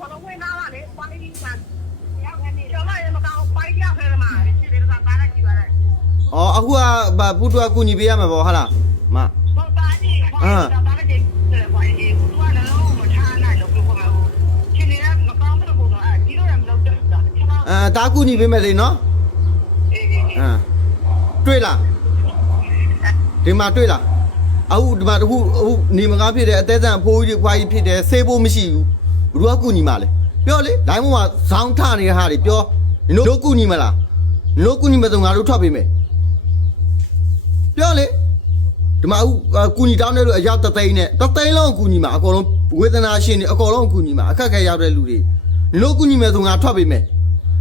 ခေါ်လို့ဝင်လာပါလေပါလီမှာရောက်နေကျော်မရေမကောင်းပိုက်ရဖဲမှာရှိတယ်ကပါရကြည့်ပါလေ။အော်အခုကဗာပူတူအကူညီပေးရမှာပေါ့ဟုတ်လား။မဟုတ်ပါကြီးပါပါရကြည့်တယ်ဘာကြီးဘူးကလည်းမချာနိုင်လို့ပြောမှာချင်းနေမကောင်းဘူးလို့တော့အဲဒီလိုရမလုပ်တော့တာချောင်းအဲတာကူညီပေးမယ်လေနော်အေးအေး။အဲတွေ့လားဒီမှာတွေ့လားအခုဒီမှာတခုအခုနေမကားဖြစ်တယ်အသေးစံဖိုးကြီးခွာကြီးဖြစ်တယ်ဆေးဖို့မရှိဘူး ဘယ်သူကကူညီမှာလဲပြောလေဒိုင်းမမှာဇောင်းထနေတဲ့ဟာတွေပြောနင်တို့ကူညီမလားနင်တို့ကူညီမတော့ငါတို့ထွက်ပေးမယ်ပြောလေဒီမှာအခုကူညီတောင်းတဲ့လူအယောက်တသိန်းနဲ့တသိန်းလုံးကူညီမှာအကုန်လုံးဝေဒနာရှင်တွေအကုန်လုံးကူညီမှာအခက်အခဲရောက်တဲ့လူတွေနင်တို့ကူညီမယ်ဆိုငါထွက်ပေးမယ်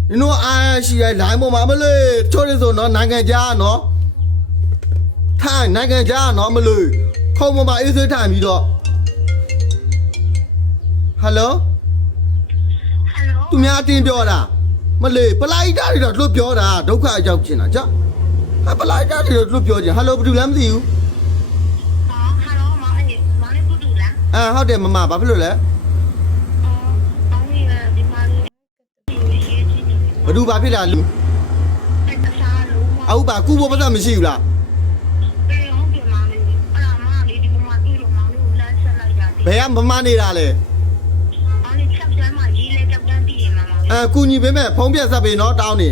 နင်တို့အားရရှိတဲ့ line ပေါ်မှာမလေးချိုးရဆိုတော့နိုင်ငံခြားနော်ထိုင်နိုင်ငံခြားနော်မလို့ခုံမမအေးစေးထိုင်ပြီးတော့ ဟယ်လိုဟယ်လိုသူများအတင်းပြောတာမလေးပလိုက်တာတွေတော့လွတ်ပြောတာဒုက္ခအကြောက်ချင်တာကြာဟာပလိုက်တာတွေတော့လွတ်ပြောချင်ဟယ်လိုဘယ်သူလဲမသိဘူးဟာဟယ်လိုမောင်လေးမောင်လေးဘူးတူလားအာဟုတ်တယ်မမဘာဖြစ်လို့လဲအော်မောင်လေးဒီမှာလေးရေးချင်နေဘယ်သူဘာဖြစ်လာလူတယ်တခြားလုံးမအခုဘာကုဖို့ပတ်သက်မရှိဘူးလားအေးဟုတ်တယ်မောင်လေးအဲ့ဒါမောင်လေးဒီမှာတွေ့လို့မောင်လေးကိုလမ်းဆက်လိုက်တာဒီဘယ်ကမမနေတာလဲ အဲကုညီပေးမဲ့ဖုံးပြတ်ဆက်ပေးနော်တောင်းနေ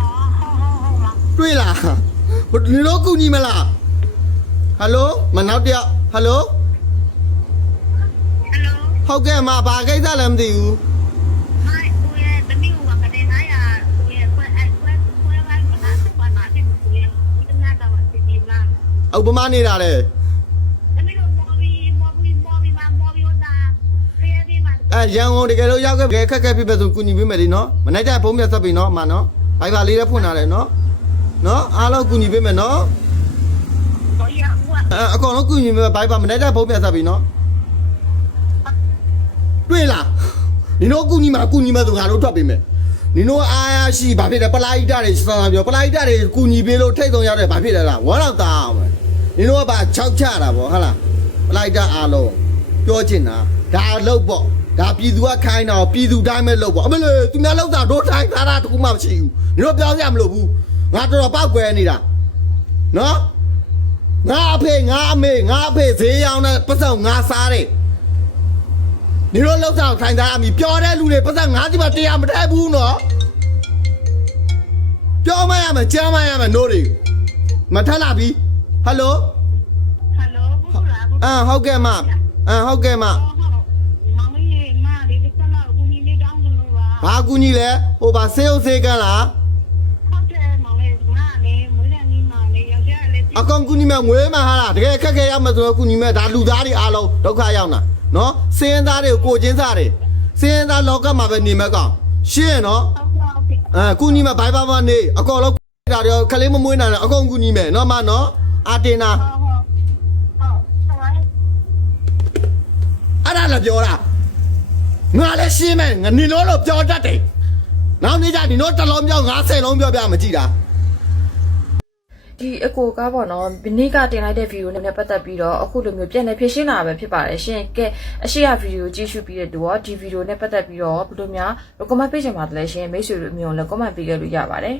အော်ဟုတ်ဟုတ်ဟုတ်မောင်တွေ့လားဘယ်နေတော့ကုညီမလားဟယ်လိုမနောက်တယောက်ဟယ်လိုဟယ်လိုဟုတ်ကဲ့မဘာကိစ္စလဲမသိဘူးမိုင်ကိုရဲ့တမီးကကတဲ့နာရကိုရဲ့ကွဲအဲ့ကွဲကွဲလိုက်မလားကွာပါပြီကိုရဲ့ဒီနာတော့ဒီဒီလားအောက်ပမနေတာလေ အဲရန်ကုန်တကယ်လို့ရောက်ခဲ့ခက်ခက်ဖြစ်ပဲဆိုကုညီပေးမယ်ဒီနော်မနေ့ကဖုန်းပြဆက်ပြီနော်အမနော်ဘိုင်ဘာလေးလည်းဖွင့်လာတယ်နော်နော်အားလုံးကုညီပေးမယ်နော်ကိုရကွာအဲအကောင်လုံးကုညီပေးမယ်ဘိုင်ဘာမနေ့ကဖုန်းပြဆက်ပြီနော်တွေ့လားနင်တို့ကုညီမှာကုညီမယ်ဆိုငါတို့ထွက်ပေးမယ်နင်တို့အားရရှိဘာဖြစ်လဲပလာဟိတတွေစမ်းပြောပလာဟိတတွေကုညီပေးလို့ထိတ်ဆုံးရတဲ့ဘာဖြစ်လဲလားဝမ်းတော့တာအောင်မယ်နင်တို့ကဘာ၆ချတာပေါ့ဟုတ်လားပလာဟိတအားလုံးပြောချင်တာဒါအလုပ်ပေါ့ ဒါပြည်သူကခိုင်းတာပြည်သူတိုင်းပဲလုပ်ပေါ့အမလေးသူများလောက်တာတို့တိုင်းသားတာတခုမှမရှိဘူးနင်တို့ပြောစရာမလိုဘူးငါတော်တော်ပောက်ကွယ်နေတာနော်ငါအဖေငါအမေငါအဖေဈေးရောင်းတဲ့ပတ်စံငါစားတယ်နေတော့လောက်ဆောင်ထိုင်သားအမိပြောတဲ့လူတွေပတ်သက်50ပါတရားမတတ်ဘူးနော်ပြောမရမယ်ကြားမရမယ်နိုးတွေမထက်လာပြီဟယ်လိုဟယ်လိုဘူးလားဘူးအာဟုတ်ကဲ့မအာဟုတ်ကဲ့မမောင်လေးမလေးကလာ ဘူးနီလေးတောင်းလို့ပါဘာကူညီလဲဟိုပါဆေးဥဆေးကန်းလားဟုတ်တယ်မောင်လေးမလေးမွေးတဲ့နီးမလေးယောက်ျားလေးအကောင်ကူညီမဲ့ငွေမှာဟာလားတကယ်ခက်ခဲရမယ်ဆိုတော့ကူညီမဲ့ဒါလူသားတွေအားလုံးဒုက္ခရောက်တာနော်စင်းသားတွေကိုကိုချင်းစားတယ်စင်းသားလောကမှာပဲနေမဲ့ကောင်ရှင်းနော်ဟုတ်ဟုတ်ကဲ့အဲကုညီမဘိုင်ဘာမနေအကောင်လုံးဒါတွေခလေးမမွေးနိုင်တယ်အကောင်ကုညီမယ်နော်မနော်အာတင်နာဟုတ်ဟုတ်ဟုတ်ဟုတ် အဲ့ဒါလည်းပြောတာ ငါလည်းရှင်းမယ်ငါနင်တို့လို့ပြောတတ်တယ်နောက်နေ့ကျနင်တို့တစ်လုံးပြော90လုံးပြောပြမကြည့်တာဒီအကိုကပေါ့နော်ဒီနေ့ကတင်လိုက်တဲ့ဗီဒီယိုနဲ့ပတ်သက်ပြီးတော့အခုလိုမျိုးပြန်လည်ဖြည့်ရှင်းလာပဲဖြစ်ပါတယ်ရှင်ကဲအရှိရဗီဒီယိုကြည့်ရှုပြီးတဲ့တူတော့ဒီဗီဒီယိုနဲ့ပတ်သက်ပြီးတော့ဘယ်လိုများ comment ပေးချင်ပါတယ်လဲရှင်မိတ်ဆွေတို့အမျိုးလည်း comment ပေးခဲ့လို့ရပါတယ်